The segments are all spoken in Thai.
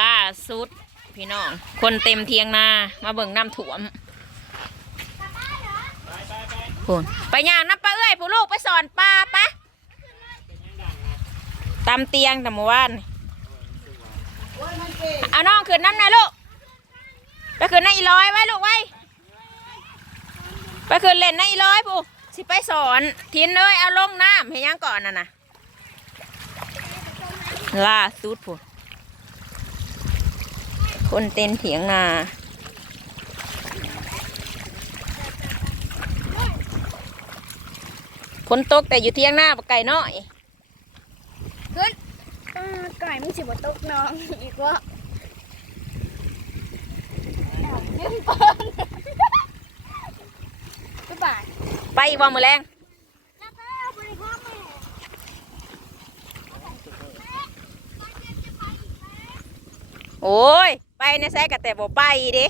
ล่าสุด พี่น้อง คนเต็มเทียงนา มาเบิ่งน้ำถ่วมพูนไปย่างน้ำปลาเอ้ยผู้ลูกไปสอนปลาปะตำเตียงแต่เมื่อวานเอาน้องขึ้นน้ำหน่อยลูกไปขึ้นในอีร้อยไว้ลูกไว้ไปขึ้นเล่นในอีร้อยผู้สิไปสอนทินเอ้ยเอาลงน้ำให้ยังก่อนน่ะนะล่าสุดผู้ คนเต้นเถียงนาฝนตกแต่อยู่เทียงหน้าปะไก่น้อยขึ้นเออไก่มึงสิบ่ตกน้องอีกว่านึ่งปอนก็บ่ายไปอีกวันมือแรงแล้วก็เอาไปพ่อแม่โอ้ยไป ในแซกะแต่บ่ไปเดิ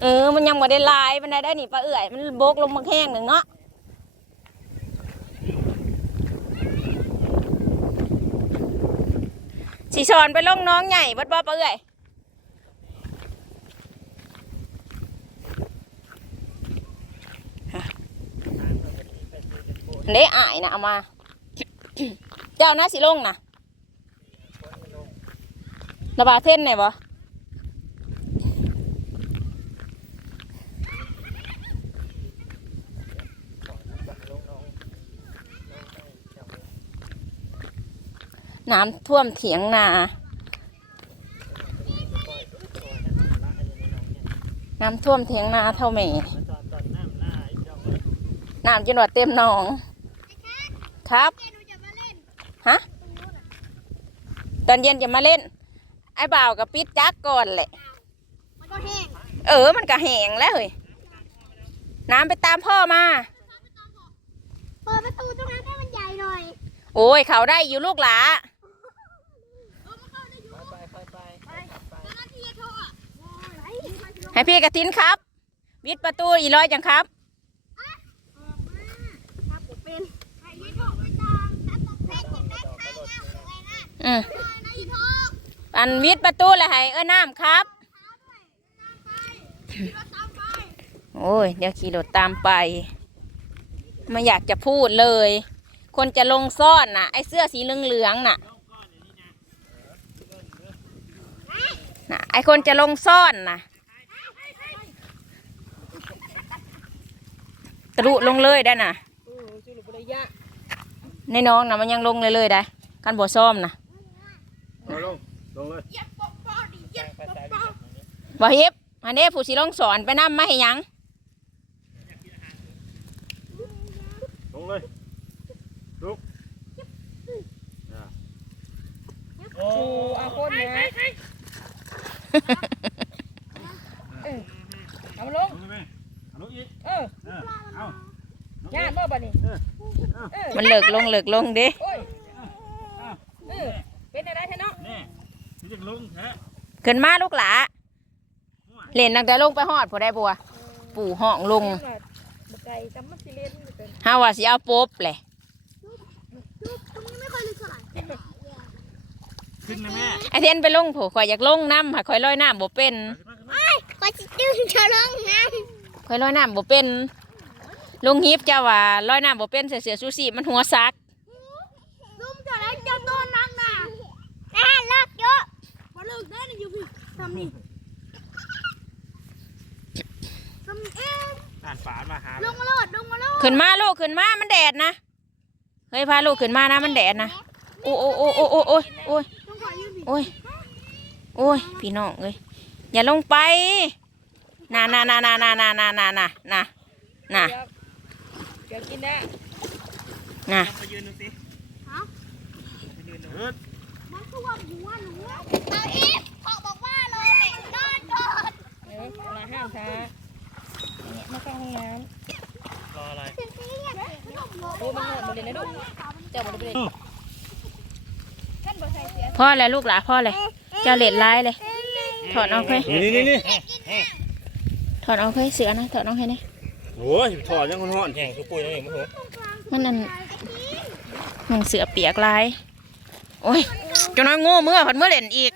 เออ มันยังบ่ได้ลายมันได้ได้นี่ปลาเอื่อย มันโบกลงมาแห้งหนึ่งเนาะสีชอนไปลงน้องใหญ่บดบ่ปลาเอื่อยอันเด้อายนะเอามา เจ้านะสิลงนะระบาดเท่นไหนบ่น้ำท่วมเถียงนา น้ำท่วมเถียงนาเท่าแม่น้ำจนว่าเต็มหนอง ครับ ฮะ ตอนเย็นจะมาเล่น ไอ้บ่าวกับปิดจักก่อนแหละ มันก็แห้งเออ มันก็แห้งแล้วเฮ้ย น้ำไปตามพ่อมา เปิดประตูตรงนั้นให้มันใหญ่หน่อยโอ้ย เขาได้อยู่ลูกหลาเออมันเข้าได้อยู่ไปไปไปไปตอนนั้นที่จะโทรอะโอ้ยมันลงให้พี่กระทินครับ วิดประตูอีร้อยจังครับ ออกมาครับผมเป็นไอ้ยี่โทรไปตามแล้วตกแม่กินแม่ข้างอะอะไรนะ อืมอันวิดประตูเลยให้เออน้ำครับ โอ้ย เดี๋ยวขี่รถตามไป ไม่อยากจะพูดเลย คนจะลงซ่อนน่ะ ไอเสื้อสีเหลืองๆน่ะน่ะ ไอคนจะลงซ่อนน่ะตรุลงเลยได้น่ะในน้องน่ะมันยังลงเลยเลยได้ กันบ่ซ่อมน่ะ ลงลงเลยบ่เฮ็บอันนี้ผู้สิลงสอนไปนำมาให้หยังลงเลยลุกอะโอ้เอาคนนะเอามาลงลงเลยเอาลงอีกเออเออเอาลงญาติเมื่อบัดนี้เออเออมันเลิกลงเลิกลงเด้ โอ้ย เอา เออ เป็นอะไรแท้เนาะ นี่ นี่จะลงแท้ขึ้นมาลูกหลาเล่นตั้งแต่ลงไปฮอดผู้ได้บัว ปู่ห้องลงบไก่จำมันสิเล่นอยู่เป็นฮาว่าสิเอาโป๊บแหละตรงนี้ไม่ค่อยลึกเท่าไหร่ขึ้นเลยแม่ไอเทนไปลงผู้ข่อยอยากลงน้ำค่ะข่อยลอยน้ำบ่เป็นก็จะดึงจะลงน้ข่อยลอยน้ำบ่เป็นลุงฮิปเจ้าว่าลอยน้ำบ่เป็นเสือเสือซูซี่มันหัวซักำลุงจะได้จะโดนนักหนาน่ารักเยอะมาเลิ กได้นะยูพี่ทำนี่ทำเองอ่านฝานมาหาลงมาโลดลงมาโลดขึ้นมาลูกขึ้นมามันแดดนะเฮ้ยพาลูกขึ้นมานะมันแดดนะโอ้โอ้โอ้โอ้โอ้โอ้ยโอ้ยลงขอยืมพี่โอ้ยโอ้ยพี่น้องเอ้ยอย่าลงไปน่าน่าน่าน่าน่าน่าน่าน่าน่าน่าน่าเดี๋ยวกินได้น่ามายืนดูสิฮะมายืนดูเออมันคือว่าหัวหนูเอาอี มาห้ามช้าเนี่ยมาเข้าห้องน้รออะไรำโอ้มันหมดหมดเลยนะลูกเจ้าหมดเลยพ่อเลยลูกหลาพ่อเลยเจ้าเล็ดร้ายเลย ถอดออกไป นี่นี่นี่ถอดออกให้เสือนะถอดออกให้นี่โอ้ยถอดยังคนห่อนแข่งคือปุ๋ยนั่นเองมั้งหัวมันนั่นนุ่งเสือเปียกลาย โอ้ยเจาน้อยโง่เมื่อผัดเมื่อเล่นอีก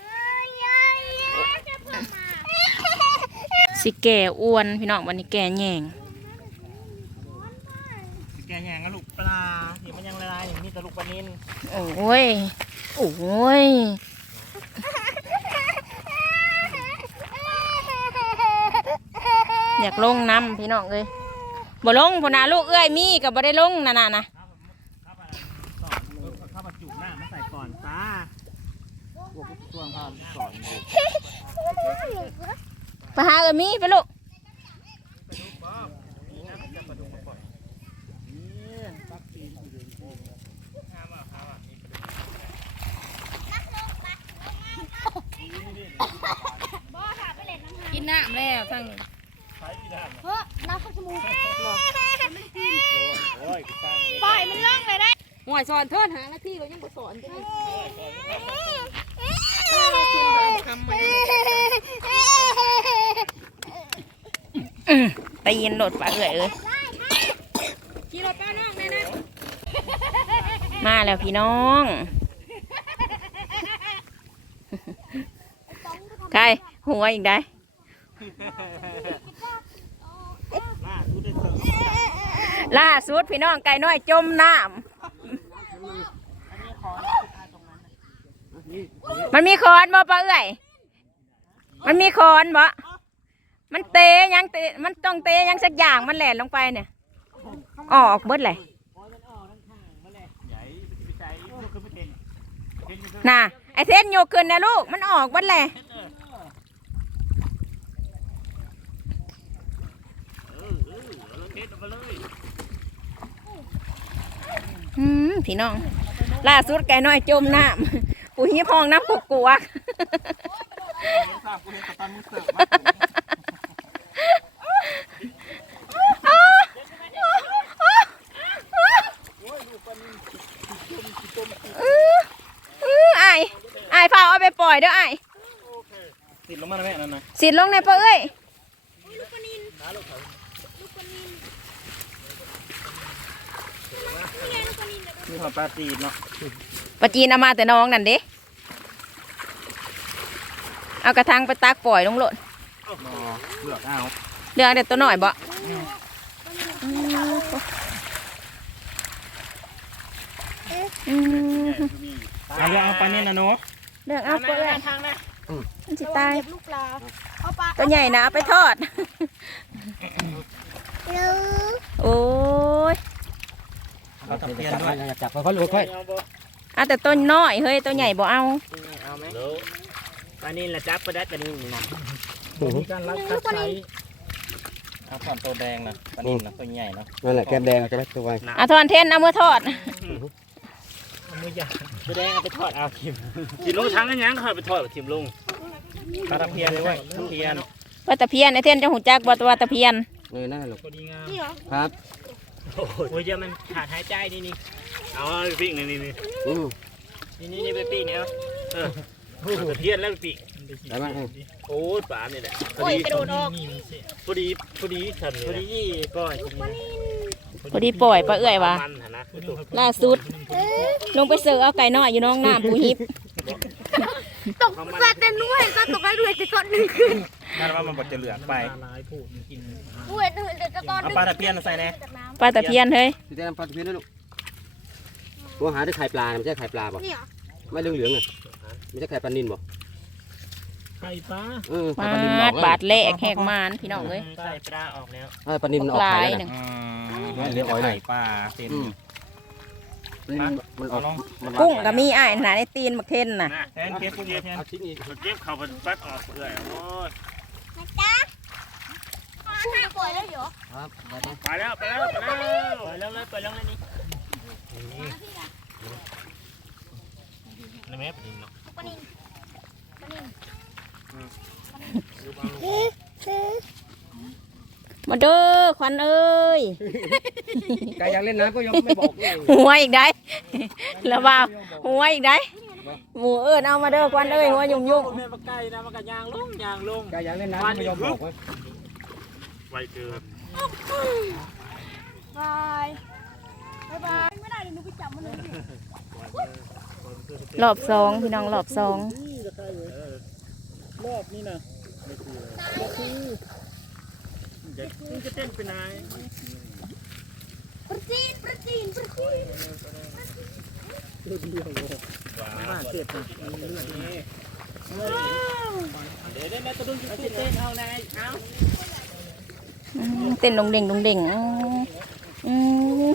สิแก่อ้วนพี่น้องวันนี้แก่แยงแกแยงกะลูกปลาเดี๋ยวมันยังละลายอย่างนี้แต่ลูกปลานินโอ้ยโอ้ยอยากลงน้ำพี่น้องเลยบ่ลงพอนาลูกเอ้ยมีกับบ่ได้ลงน่ะน่ะนะข้าวปลาสอนข้าวปลาจุ่มหน้ามาใส่ก่อนปลาพวกช่วงข้าวสอนอยู่ ไปหาเอ้ยมีไปลูกกินน้ำแล้วทั้งเฮ้ยน้ำข้าวชมูโอ้ยกูสร้างเลยปล่อยมันล่องเลยได้ห่วยสอนเทินหาหน้าที่เรายังบ่สอน จังตีนโหลดปลาเอ้ยเอ้ยขี่รถป้าน้องแน่นะมาแล้วพี่น้องใครหัวอีกได้ล่าสุดได้เสิร์ฟล่าสุดพี่น้องไก่น้อยจมน้ำมันมีคอนบ่ปลาเอ้ยมันมีคอนบ่ มันเตะยังเตะมันต้องเตะยังสักอย่างมันแหลนลงไปเนี่ยออกเบิดเลยน่ะไอเส้นโยกขึ้นนะลูกมันออกเบิดเลยอืมพี่น้อง ล่าสุดไก่น้อยจมน้ำกูหิบห้องน้ำกุกกวก เห็นทราบกูเห็นกับตอนมึงเสิร์ฟมา อื้ออื้อไอ้ไอ้ายฝ่าเอาไปปล่อยเด้อไอ้ายติดลงมาแล้วแม่นั่นนะสิลงในปะเอ้ยมีหัวปลาตีนเนาะปะจีนเอามาแต่น้องนั่นเด้เอากระทังไปตักปล่อยลงโลดนอเลือกเอาเรื่องเด็ดตัวหน่อยบ่อืมเอาเลือกเอาปลาเนี่ยนะหนู เรื่องเอาปะเอ้ยทางนะมันสิตายเก็บลูกปลาเอาปลาตัวใหญ่นะเอาไปทอด โอ้ยเอาตะเพียนด้วยจับค่อยๆลูกค่อยเอาบ่เอาแต่ต้นน้อยเฮ้ยตัวใหญ่บ่เอาเอาไหมปลานินละจับปลาดักปลานินนะมีการรักคัดใช้เอาก่อนตัวแดงนะปลานินนะตัวใหญ่เนาะนั่นแหละแก้มแดงเอาจะได้ตัวไวเอาทอนเทนเอามือทอด มือใหญ่ตัวแดงเอาไปทอดเอาทิมทิมลงทั้งนั้นยังเขาไปทอดทิมลงปลาตะเพียนเลยเว้ยตะเพียนปลาตะเพียนไอเทนจะหูจักบ่ตัวตะเพียนเออนั่นแหละลูกพอดีงามนี่เหรอครับโอ้ยเดี๋ยวมันขาดหายใจนี่นี่เอาไปปีกนี่นี่นี่อืมนี่นี่นี่ไปปีกเนี่ยเอาเออเอาตะเพียนแล้วไปปีกได้ไหมเออโอ้ยปลาเนี่ยแหละพอโอ้ยดีกระโดดออกพอดีพอดีฉันพอดีก้อย พอดีปล่อยปลาเอื่อยว่ะมันหั่นนะล่าสุด ลงไปเสือเอาไก่น้อยอยู่น้องน้ำปูฮิปตกปลาเต็มด้วยก็ตกได้ด้วยจะตอนหนึ่งขึ้นนั่นว่ามันบดจะเหลือไปด้วยหนึ่งเดี๋ยวจะตอนหเอานึ่งปลาตะเพียนใส่แน่จากน้ปลาตะเพียนเฮ้ยที่ได้นำปลาตะเพียนด้วยลูกตัวหาได้ไข่ปลาน่ะไม่ใช่ไข่ปลาบ่ำนี่เหรอไม่เหลืองเหลืองๆอะไม่ใช่ไข่ปลานินบ่ ไข่ปลาเออไข่มาปลานินออกดแล้วบาดแหลกแหกมานพี่น้องเอ้ยใส่ปลาออกแล้วไข่ปลานินมันออกปลาไข่ยแล้วหนึ่นะงไม่เหลืออ้อยเลย ไข่ปลาเต็มอืมมันมันออกมันกุ้งก็มีอ้ายหนาในตีนมักเทนน่ะนะแทนเก็บเก็บแทนเอาชิ้นอีกเก็บเขาเป็นปัดออกเลยโอ้ยคุณปล่อยแล้วเหรอครับได้ไหมไปแล้วไปแล้วไปแล้วไปแล้วเลยไปแล้วเลยนี่นี่แม่ปนินเนาะปลานินปลานิน มาเด้อควันเอ้ยไก่อยากเล่นน้ำก็ยังไม่บอกเลยหัวอีกได้แล้วบ่าวหัวอีกได้หมูเอิญเอามาเด้อควันเอ้ยหัวยุ่งยุ่งแม่มาไก่นะมันก็ยางลงยางลงไก่อยากเล่นน้ำก็ไม่ยอมบอกเว้ยไวเกินบายบายบายไม่ได้เดี๋ยวหนูไปจับมันเลยรอบสองพี่น้องรอบสอง รอบนี้นะไม่คือก็คือจะมึงจะเต้นไปไหนประจีนประจีนประจีนมาเจ็บนะเดี๋ยวได้แม่ตัวดุ้งจะเต้นเอานายเอาอืมเต้นดงเด่งดงเด่งอืมอืม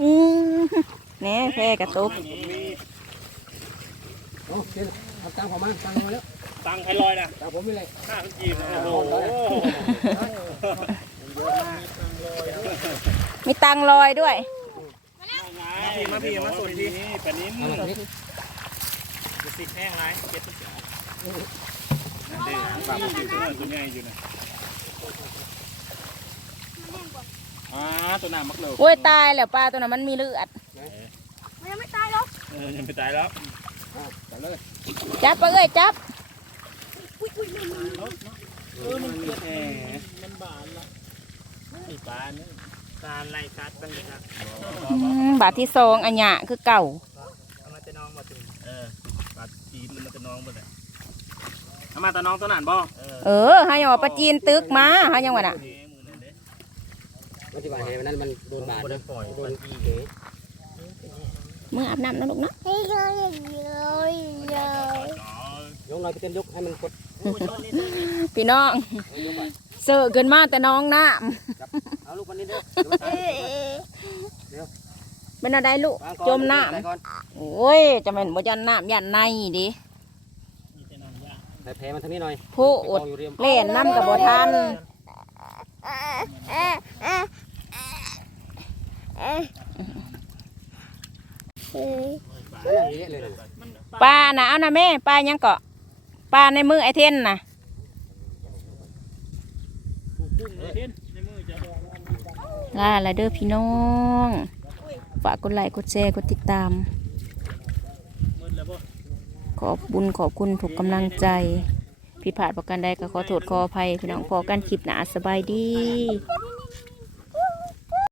อืมแหน่แพ้กระตุกโอ้เดี๋ยวเอาตังค์ผมมาตังค์มาแล้ว ตังไพลอยนะตังค์ผมไม่เลยห้าพันกีบโอ้โหมีตังลอยด้วย มาพี่มาพี่มาสุดพี่ปนิ่มเอามานี่จะสิแห้งไรเจ็บตัวนี่ปากตัวใหญ่อยู่นะอ่าตัวน้ำมักเลยโอ้ยตายแล้วปลาตัวนั้นมันมีเลือดมันยังไม่ตายหรอกเออยังไม่ตายแล้วอะไปเลยจับปลา เอ้ยจับเออมันแหมมันบานละไอ้ปลาเนี่ยตาไล่กัดตั้งแต่ละอืมบาทที่สองอันหยะคือเก่าเอามาจะน้องมาถึงเออปลาจีนมันจะน้องหมดเลยเอามาตาน้องตัวนั้นบ่เออเออให้เอาปลาจีนตึกมาให้ยังวะน่ะมันที่ว่าแหมันนั้นมันโดนบาดบ่เลได้ยปล่อยโดนมันเหมืออาบน้ำนะลูกนะเฮ้ยเฮ้ยเฮ้ ยเฮ้ยยกหน่อยไปเต้นยกให้มันกดพี่น้องเอายกไปเสือเกินมาแต่น้องน้เอาลูกคนนี้เด้อเอ้ยำเป็นอะไรลูกวางก่อนจมน้ใส่ก่อนำโอ้ยจะเป็นบ่ยันน้ำยันในดิใส่แผลมันทางนี้หน่อยผู้อกดองอยู่เรียมเล่นน้ำกับบ่ทันเอ้ยเอ้ยเอ้ยเอ้ยเอ้ยนั่นอย่างนี้เลยนะปลาน่ะเอานะแม่ปลายังเกาะ ปลาในมือไอเทนน่ะลเห็นในมือจะลาละเด้อพี่น้องฝากกดไลค์กดแชร์กดติดตาม ขอบบุญขอบคุณถูกกำลังใจผิดพลาดประการใดก็ขอโทษขออภัยพี่น้องพอกันคลิปหนาสบายดี